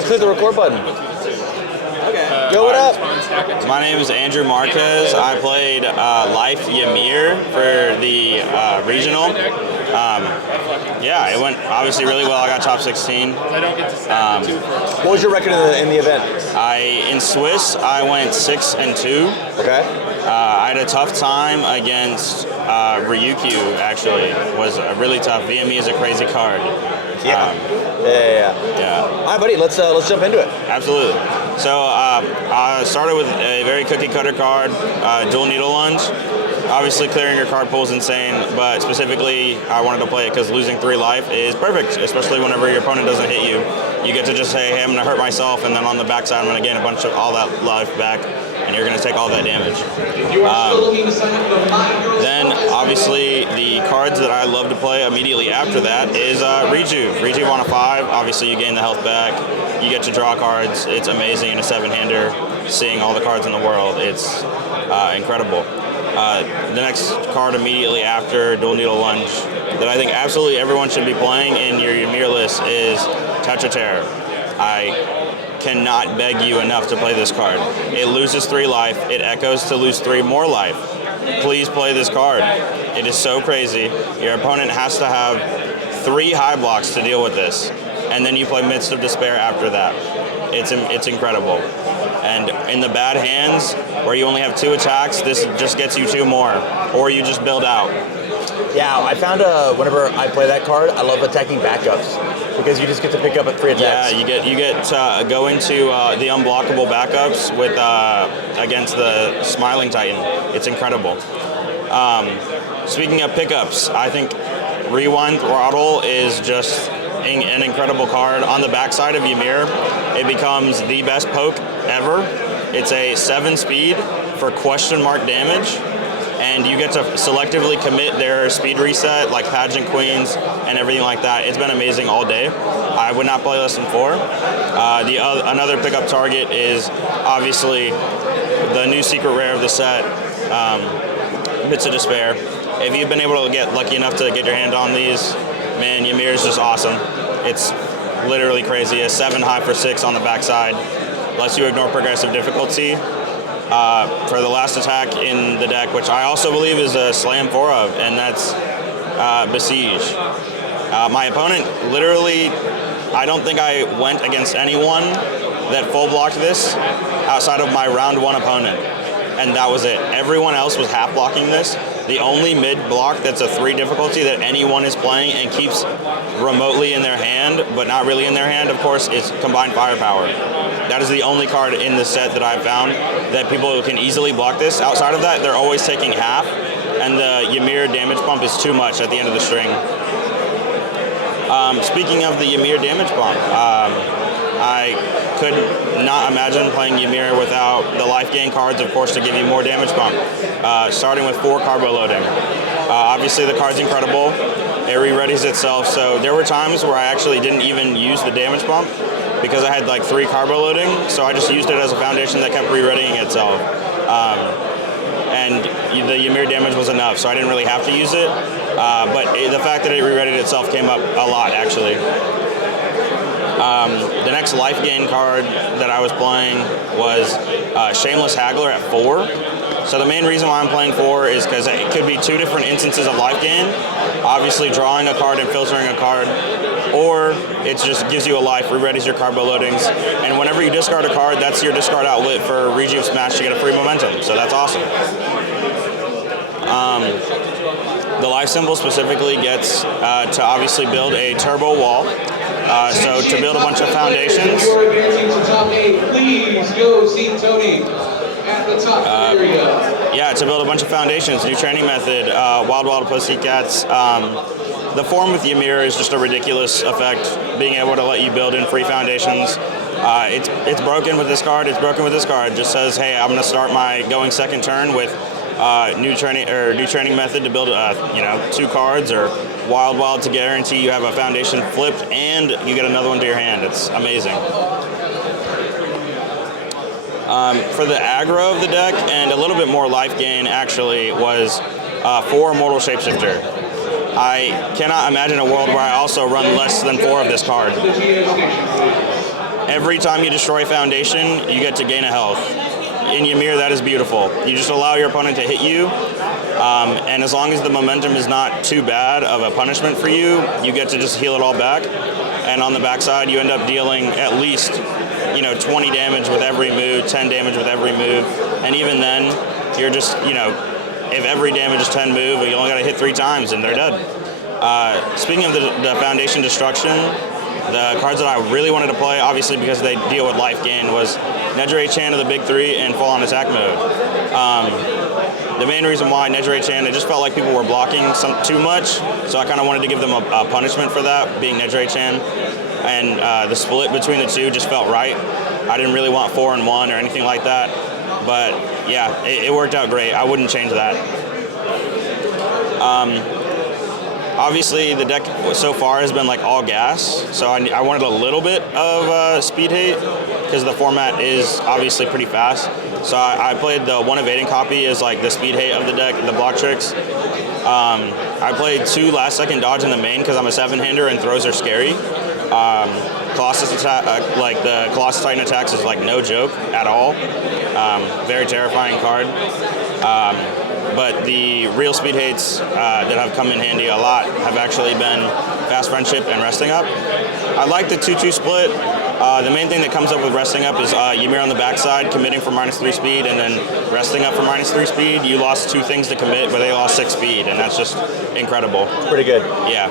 Guys, click the record button. Okay. Yo, what up? My name is Andrew Marquez. I played Life Ymir for the regional. Yeah, it went obviously really well. I got top 16. What was your record in the event? In Swiss, I went 6-2. Okay. I had a tough time against Ryukyu. Actually, was really tough. VME is a crazy card. Yeah. Yeah. All right, buddy. Let's jump into it. Absolutely. So I started with a very cookie cutter card, dual needle lunge. Obviously, clearing your card pool is insane, but specifically, I wanted to play it because losing 3 life is perfect, especially whenever your opponent doesn't hit you. You get to just say, hey, I'm going to hurt myself, and then on the backside, I'm going to gain a bunch of all that life back, and you're going to take all that damage. Then, obviously, the cards that I love to play immediately after that is Rejuve on a 5. Obviously, you gain the health back. You get to draw cards. It's amazing in a 7-hander, seeing all the cards in the world. It's incredible. The next card immediately after Dual Needle Lunge that I think absolutely everyone should be playing in your Ymir list is Touch of Terror. I cannot beg you enough to play this card. It loses 3 life. It echoes to lose 3 more life. Please play this card. It is so crazy. Your opponent has to have 3 high blocks to deal with this, and then you play Midst of Despair after that. It's incredible. And in the bad hands, where you only have 2 attacks, this just gets you 2 more, or you just build out. Yeah, I found whenever I play that card, I love attacking backups because you just get to pick up at 3 attacks. Yeah, you get to go into the unblockable backups with against the Smiling Titan. It's incredible. Speaking of pickups, I think Rewind Throttle is just an incredible card. On the backside of Ymir, it becomes the best poke ever. It's a 7 speed for question mark damage, and you get to selectively commit their speed reset like Pageant Queens and everything like that. It's been amazing all day. I would not play less than 4. Another pickup target is obviously the new secret rare of the set, Midst of Despair. If you've been able to get lucky enough to get your hand on these, man, Ymir is just awesome. It's literally crazy. A 7 high for 6 on the backside lets you ignore progressive difficulty for the last attack in the deck, which I also believe is a slam 4 of, and that's Besiege. My opponent literally, I don't think I went against anyone that full blocked this outside of my round 1 opponent, and that was it. Everyone else was half blocking this. The only mid block that's a 3 difficulty that anyone is playing and keeps remotely in their hand, but not really in their hand, of course, is Combined Firepower. That is the only card in the set that I've found that people can easily block this. Outside of that, they're always taking half, and the Ymir damage bump is too much at the end of the string. Speaking of the Ymir damage bump, I could not imagine playing Ymir without the life gain cards, of course, to give you more damage bump. Starting with 4 Cardwell loading. Obviously, the card's incredible. It re-readies itself, so there were times where I actually didn't even use the damage bump because I had like 3 Cardwell loading, so I just used it as a foundation that kept re-readying itself. And the Ymir damage was enough, so I didn't really have to use it. But the fact that it re-readied itself came up a lot, actually. The next life gain card that I was playing was Shameless Haggler at 4. So the main reason why I'm playing 4 is because it could be 2 different instances of life gain. Obviously drawing a card and filtering a card, or it just gives you a life, re-readies your Cardwell loadings, and whenever you discard a card, that's your discard outlet for Rejuve Smash to get a free momentum, so that's awesome. The life symbol specifically gets to obviously build a turbo wall. So to build a bunch of foundations. Yeah, to build a bunch of foundations, new training method, Wild Pussycats. The form with Ymir is just a ridiculous effect, being able to let you build in free foundations. It's broken with this card. It's broken with this card. It just says, hey, I'm going to start my going second turn with new training method to build 2 cards, or Wild to guarantee you have a foundation flipped and you get another one to your hand. It's amazing. For the aggro of the deck, and a little bit more life gain actually, was 4 Mortal Shapeshifter. I cannot imagine a world where I also run less than 4 of this card. every time you destroy foundation, you get to gain a health. In Ymir, that is beautiful. You just allow your opponent to hit you, and as long as the momentum is not too bad of a punishment for you, you get to just heal it all back. And on the backside, you end up dealing at least 20 damage with every move, 10 damage with every move, and even then, you're just, if every damage is 10 move, you only got to hit 3 times and they're dead. Speaking of the foundation destruction, the cards that I really wanted to play, obviously because they deal with life gain, was Nejire-chan of the big 3 and full on attack mode. The main reason why Nejire-chan, it just felt like people were blocking too much, so I kind of wanted to give them a punishment for that, being Nejire-chan. And the split between the two just felt right. I didn't really want 4 and 1 or anything like that, but yeah, it worked out great. I wouldn't change that. Obviously, the deck so far has been like all gas, so I wanted a little bit of speed hate because the format is obviously pretty fast. So I played the one evading copy as like the speed hate of the deck, the block tricks. I played 2 last second dodge in the main because I'm a 7-hander and throws are scary. Colossus attack, like the Colossus Titan attacks is like no joke at all. Very terrifying card. But the real speed hates that have come in handy a lot have actually been Fast Friendship and Resting Up. I like the 2-2 split. The main thing that comes up with Resting Up is Ymir on the backside committing for -3 speed and then resting up for -3 speed. You lost 2 things to commit, but they lost 6 speed, and that's just incredible. Pretty good. Yeah.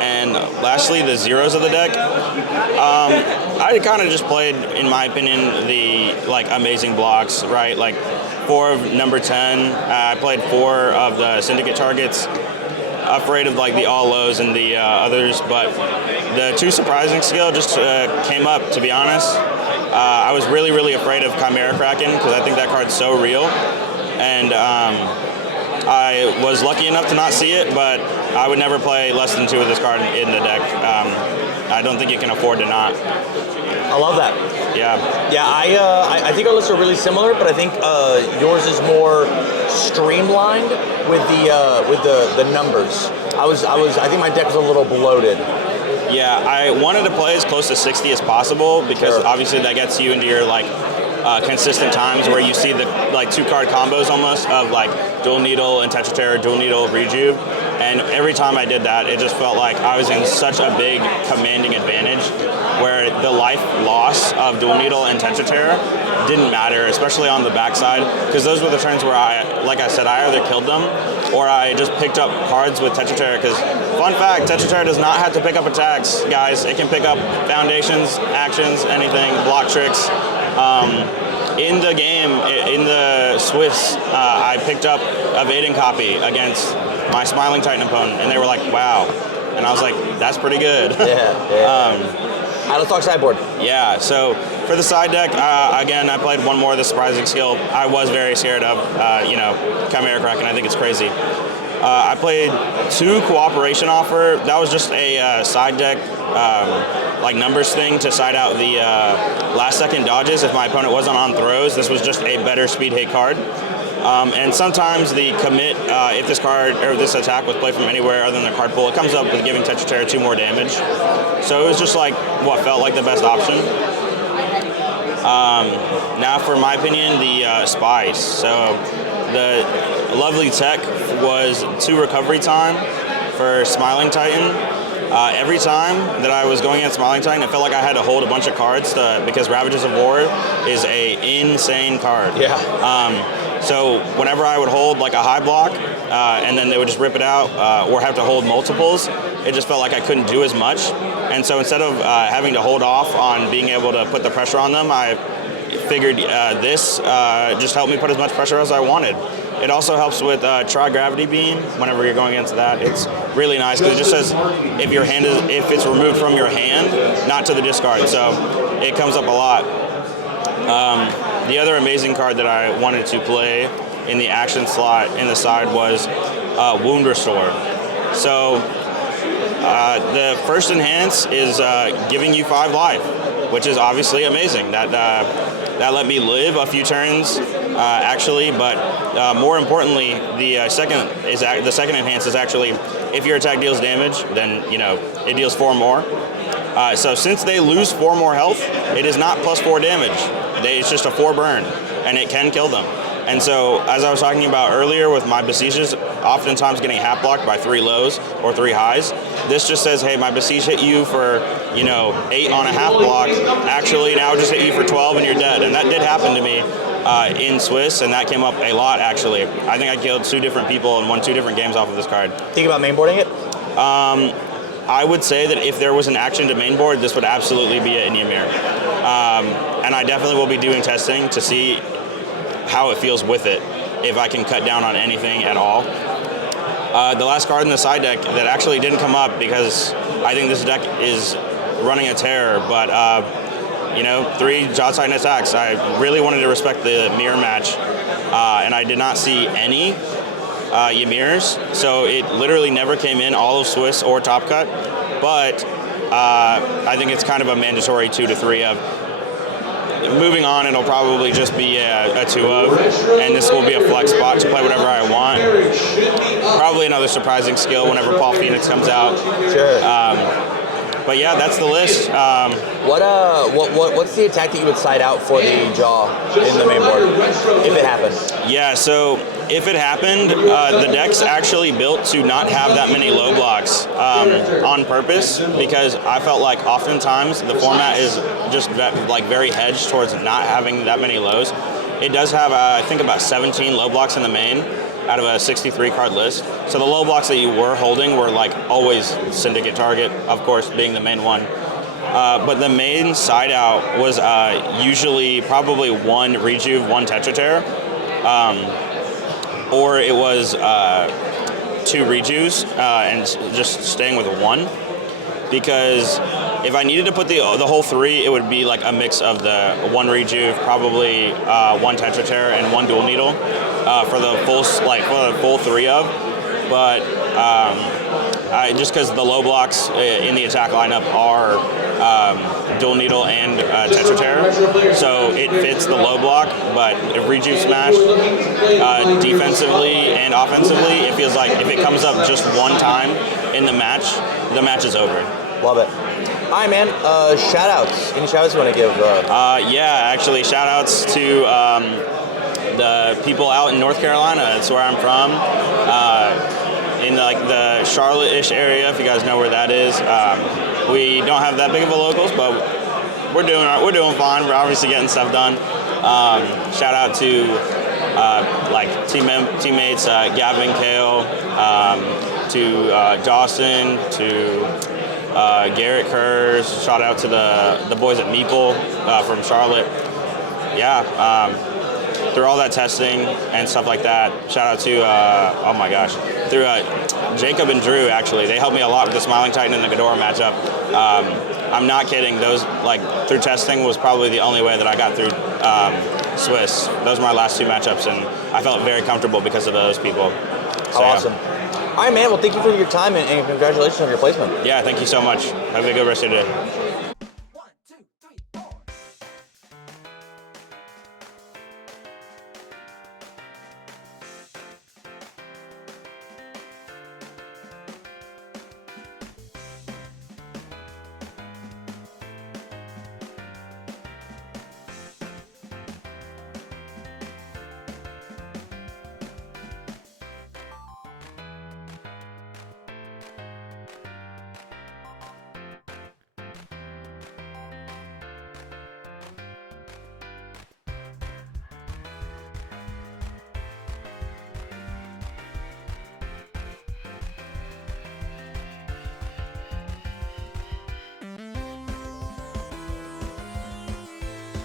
And lastly, the zeros of the deck. I kind of just played, in my opinion, the amazing blocks, right? Like 4 of number 10. I played 4 of the syndicate targets. Afraid of the all lows and the others, but the 2 surprising skill just came up. To be honest, I was really afraid of Chimera Kraken because I think that card's so real, and I was lucky enough to not see it, but I would never play less than 2 of this card in the deck. I don't think you can afford to not. I love that. Yeah. Yeah, I think our lists are really similar, but I think yours is more streamlined with the numbers. I think my deck was a little bloated. Yeah, I wanted to play as close to 60 as possible because obviously that gets you into your consistent times where you see the 2-card combos almost of Dual Needle and Tetra Terror, Dual Needle, Rejuve. And every time I did that, it just felt like I was in such a big commanding advantage where the life loss of Dual Needle and Tetra Terror didn't matter, especially on the backside, because those were the turns where I either killed them or I just picked up cards with Tetra Terror, because fun fact, Tetra Terror does not have to pick up attacks, guys. It can pick up foundations, actions, anything, block tricks. In the game, in the Swiss, I picked up evading copy against my Smiling Titan opponent, and they were like, wow. And I was like, that's pretty good. Yeah. Let's talk sideboard. Yeah, so for the side deck, again, I played 1 more of the surprising skill. I was very scared of, Chimera Kraken. I think it's crazy. I played 2 Cooperation Offer. That was just a side deck, numbers thing to side out the last second dodges if my opponent wasn't on throws. This was just a better speed hate card. And sometimes the commit, if this card or this attack was played from anywhere other than the card pool, it comes up with giving Tetra Terror 2 more damage. So it was just what felt like the best option. Now for my opinion, the Spice. So the lovely tech was 2 recovery time for Smiling Titan. Every time that I was going against Smiling Titan, it felt like I had to hold a bunch of cards because Ravages of War is a insane card. Yeah. So whenever I would hold a high block, and then they would just rip it out, or have to hold multiples, it just felt like I couldn't do as much. And so instead of having to hold off on being able to put the pressure on them, I figured this just helped me put as much pressure as I wanted. It also helps with Tri-Gravity Beam whenever you're going into that. It's really nice because it just says if it's removed from your hand, not to the discard. So it comes up a lot. The other amazing card that I wanted to play in the action slot in the side was Wound Restore. So the first enhance is giving you 5 life, which is obviously amazing. That let me live a few turns, actually, but more importantly, the second enhance is actually if your attack deals damage, then it deals 4 more. So since they lose 4 more health, it is not plus 4 damage. It's just a 4 burn, and it can kill them. And so, as I was talking about earlier with my Besiges, oftentimes getting half blocked by 3 lows or 3 highs, this just says, hey, my Besiege hit you for, 8 on a half block. Actually, now it just hit you for 12 and you're dead. And that did happen to me in Swiss, and that came up a lot, actually. I think I killed 2 different people and won 2 different games off of this card. Think about mainboarding it? I would say that if there was an action to mainboard, this would absolutely be it in Ymir. And I definitely will be doing testing to see how it feels with it, if I can cut down on anything at all. The last card in the side deck that actually didn't come up because I think this deck is running a terror, but 3 Jaw Titan attacks. I really wanted to respect the mirror match, and I did not see any Ymirs, so it literally never came in all of Swiss or Top Cut, but I think it's kind of a mandatory 2 to 3 of. Moving on, it'll probably just be a 2 of, and this will be a flex spot to play whatever I want. Probably another surprising skill whenever Paul Phoenix comes out. Sure. But yeah, that's the list. What's the attack that you would side out for the Jaw in the main board, if it happened? Yeah, so if it happened, the deck's actually built to not have that many low blocks on purpose, because I felt like oftentimes the format is just very hedged towards not having that many lows. It does have, I think, about 17 low blocks in the main out of a 63 card list. So the low blocks that you were holding were always Syndicate target, of course, being the main one. But the main side out was usually probably 1 Rejuve, 1 Tetra Terror. Or it was 2 Rejuves and just staying with 1. Because if I needed to put the whole 3, it would be like a mix of the 1 Rejuve, probably 1 Tetra Terror, and 1 Dual Needle for the full 3 of. But just because the low blocks in the attack lineup are Dual Needle and Tetra Terror, so it fits the low block. But if Rejuve Smash, defensively and offensively, it feels like if it comes up just 1 time in the match is over. Love it. All right, man. Shout outs. Any shout outs you want to give? Yeah, actually, shout outs to the people out in North Carolina. That's where I'm from. In the Charlotte-ish area, if you guys know where that is. We don't have that big of a locals, but we're doing fine. We're obviously getting stuff done. Shout out to teammates Gavin, Kale, to Dawson, to Garrett Kurz. Shout out to the boys at Meeple from Charlotte. Yeah. Through all that testing and stuff like that, shout out to, oh my gosh, through Jacob and Drew, actually. They helped me a lot with the Smiling Titan and the Ghidorah matchup. I'm not kidding. Those, through testing was probably the only way that I got through Swiss. Those were my last 2 matchups, and I felt very comfortable because of those people. How awesome. All right, man. Well, thank you for your time, and congratulations on your placement. Yeah, thank you so much. Have a good rest of your day.